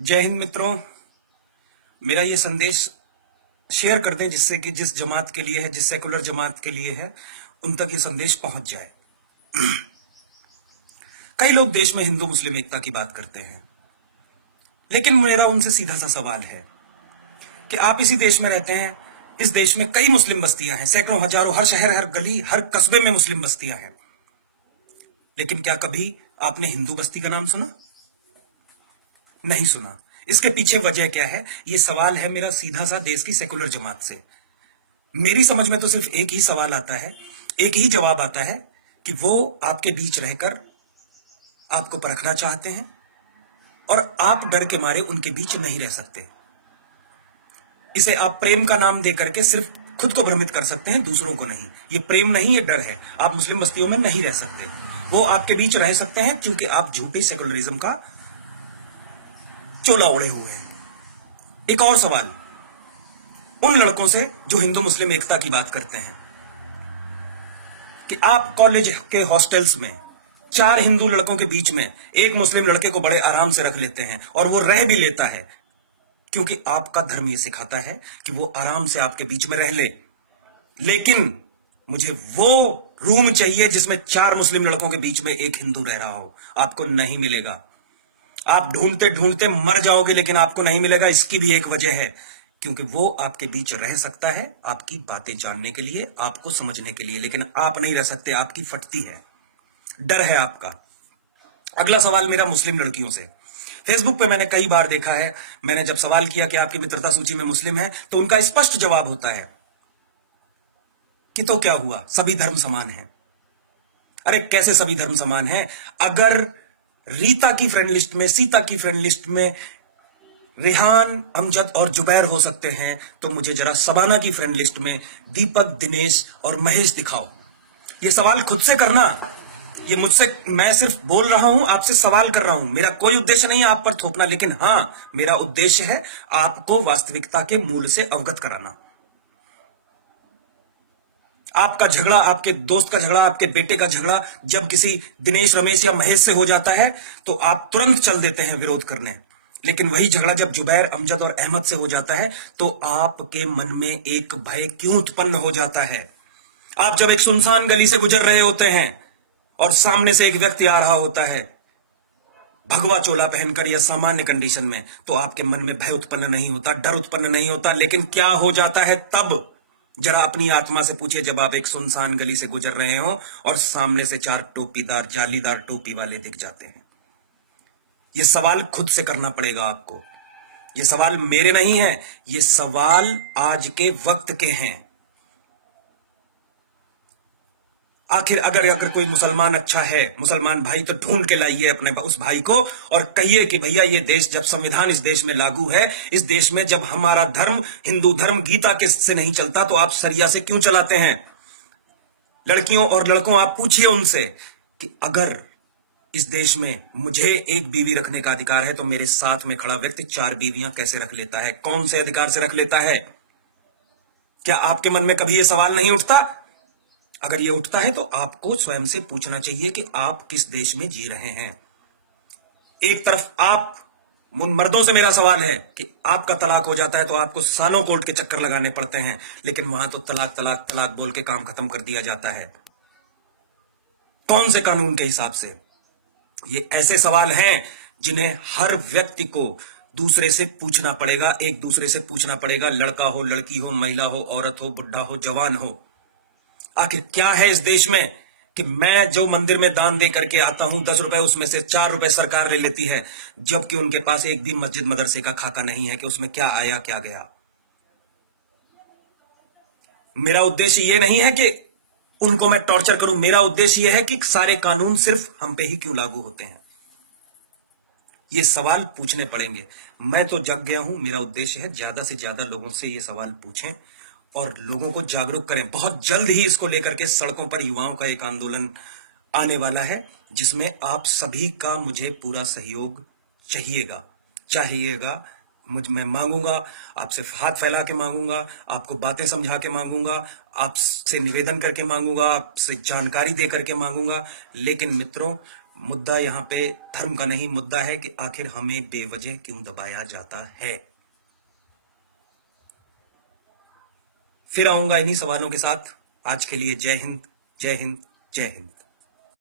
जय हिंद मित्रों। मेरा ये संदेश शेयर कर दें जिससे कि जिस जमात के लिए है, जिस सेकुलर जमात के लिए है, उन तक ये संदेश पहुंच जाए। कई लोग देश में हिंदू मुस्लिम एकता की बात करते हैं, लेकिन मेरा उनसे सीधा सा सवाल है कि आप इसी देश में रहते हैं। इस देश में कई मुस्लिम बस्तियां हैं, सैकड़ों हजारों, हर शहर, हर गली, हर कस्बे में मुस्लिम बस्तियां हैं, लेकिन क्या कभी आपने हिंदू बस्ती का नाम सुना? नहीं सुना। इसके पीछे वजह क्या है? ये सवाल है मेरा सीधा सा देश की सेकुलर जमात से। मेरी समझ में तो सिर्फ एक ही सवाल आता है, एक ही जवाब आता है कि वो आपके बीच रहकर आपको परखना चाहते हैं और आप डर के मारे उनके बीच नहीं रह सकते। इसे आप प्रेम का नाम देकर के सिर्फ खुद को भ्रमित कर सकते हैं, दूसरों को नहीं। ये प्रेम नहीं, ये डर है। आप मुस्लिम बस्तियों में नहीं रह सकते। वो आपके बीच रह सकते हैं क्योंकि आप झूठे सेकुलरिज्म का चोला ओढ़े हुए हैं। एक और सवाल उन लड़कों से जो हिंदू मुस्लिम एकता की बात करते हैं कि आप कॉलेज के हॉस्टल्स में 4 हिंदू लड़कों के बीच में एक मुस्लिम लड़के को बड़े आराम से रख लेते हैं और वो रह भी लेता है क्योंकि आपका धर्म ये सिखाता है कि वो आराम से आपके बीच में रह ले। लेकिन मुझे वो रूम चाहिए जिसमें 4 मुस्लिम लड़कों के बीच में एक हिंदू रह रहा हो। आपको नहीं मिलेगा। आप ढूंढते ढूंढते मर जाओगे, लेकिन आपको नहीं मिलेगा। इसकी भी एक वजह है, क्योंकि वो आपके बीच रह सकता है आपकी बातें जानने के लिए, आपको समझने के लिए, लेकिन आप नहीं रह सकते। आपकी फटती है, डर है आपका। अगला सवाल मेरा मुस्लिम लड़कियों से। फेसबुक पे मैंने कई बार देखा है, मैंने जब सवाल किया कि आपकी मित्रता सूची में मुस्लिम है, तो उनका स्पष्ट जवाब होता है कि तो क्या हुआ, सभी धर्म समान हैं। अरे कैसे सभी धर्म समान हैं? अगर रीता की फ्रेंड लिस्ट में, सीता की फ्रेंड लिस्ट में रेहान, अमजद और जुबैर हो सकते हैं, तो मुझे जरा सबाना की फ्रेंड लिस्ट में दीपक, दिनेश और महेश दिखाओ। ये सवाल खुद से करना। ये मुझसे, मैं सिर्फ बोल रहा हूं, आपसे सवाल कर रहा हूं। मेरा कोई उद्देश्य नहीं है आप पर थोपना, लेकिन हां, मेरा उद्देश्य है आपको वास्तविकता के मूल से अवगत कराना। आपका झगड़ा, आपके दोस्त का झगड़ा, आपके बेटे का झगड़ा जब किसी दिनेश, रमेश या महेश से हो जाता है तो आप तुरंत चल देते हैं विरोध करने। लेकिन वही झगड़ा जब जुबैर, अमजद और अहमद से हो जाता है तो आपके मन में एक भय क्यों उत्पन्न हो जाता है? आप जब एक सुनसान गली से गुजर रहे होते हैं और सामने से एक व्यक्ति आ रहा होता है भगवा चोला पहनकर या सामान्य कंडीशन में, तो आपके मन में भय उत्पन्न नहीं होता, डर उत्पन्न नहीं होता। लेकिन क्या हो जाता है तब? जरा अपनी आत्मा से पूछिए, जब आप एक सुनसान गली से गुजर रहे हो और सामने से 4 टोपीदार, जालीदार टोपी वाले दिख जाते हैं। यह सवाल खुद से करना पड़ेगा आपको। ये सवाल मेरे नहीं है, ये सवाल आज के वक्त के हैं। आखिर अगर कोई मुसलमान अच्छा है, मुसलमान भाई, तो ढूंढ के लाइए अपने उस भाई को और कहिए कि भैया ये देश, जब संविधान इस देश में लागू है, इस देश में जब हमारा धर्म, हिंदू धर्म, गीता के से नहीं चलता, तो आप सरिया से क्यों चलाते हैं? लड़कियों और लड़कों, आप पूछिए उनसे कि अगर इस देश में मुझे एक बीवी रखने का अधिकार है, तो मेरे साथ में खड़ा व्यक्ति 4 बीवियां कैसे रख लेता है? कौन से अधिकार से रख लेता है? क्या आपके मन में कभी यह सवाल नहीं उठता? अगर ये उठता है तो आपको स्वयं से पूछना चाहिए कि आप किस देश में जी रहे हैं। एक तरफ आप, उन मर्दों से मेरा सवाल है कि आपका तलाक हो जाता है तो आपको सालों कोर्ट के चक्कर लगाने पड़ते हैं, लेकिन वहां तो तलाक तलाक तलाक बोल के काम खत्म कर दिया जाता है। कौन से कानून के हिसाब से? ये ऐसे सवाल हैं जिन्हें हर व्यक्ति को दूसरे से पूछना पड़ेगा, एक दूसरे से पूछना पड़ेगा। लड़का हो, लड़की हो, महिला हो, औरत हो, बुढ़ा हो, जवान हो। आखिर क्या है इस देश में कि मैं जो मंदिर में दान दे करके आता हूं 10 रुपए, उसमें से 4 रुपए सरकार ले लेती है, जबकि उनके पास एक भी मस्जिद मदरसे का खाका नहीं है कि उसमें क्या आया क्या गया। मेरा उद्देश्य यह नहीं है कि उनको मैं टॉर्चर करूं, मेरा उद्देश्य यह है कि सारे कानून सिर्फ हम पे ही क्यों लागू होते हैं। ये सवाल पूछने पड़ेंगे। मैं तो जग गया हूं। मेरा उद्देश्य है ज्यादा से ज्यादा लोगों से ये सवाल पूछें और लोगों को जागरूक करें। बहुत जल्द ही इसको लेकर के सड़कों पर युवाओं का एक आंदोलन आने वाला है, जिसमें आप सभी का मुझे पूरा सहयोग चाहिएगा। मैं मांगूंगा, आपसे हाथ फैला के मांगूंगा, आपको बातें समझा के मांगूंगा, आपसे निवेदन करके मांगूंगा, आपसे जानकारी दे करके मांगूंगा। लेकिन मित्रों, मुद्दा यहाँ पे धर्म का नहीं, मुद्दा है कि आखिर हमें बेवजह क्यों दबाया जाता है। फिर आऊंगा इन्हीं सवालों के साथ। आज के लिए जय हिंद, जय हिंद, जय हिंद।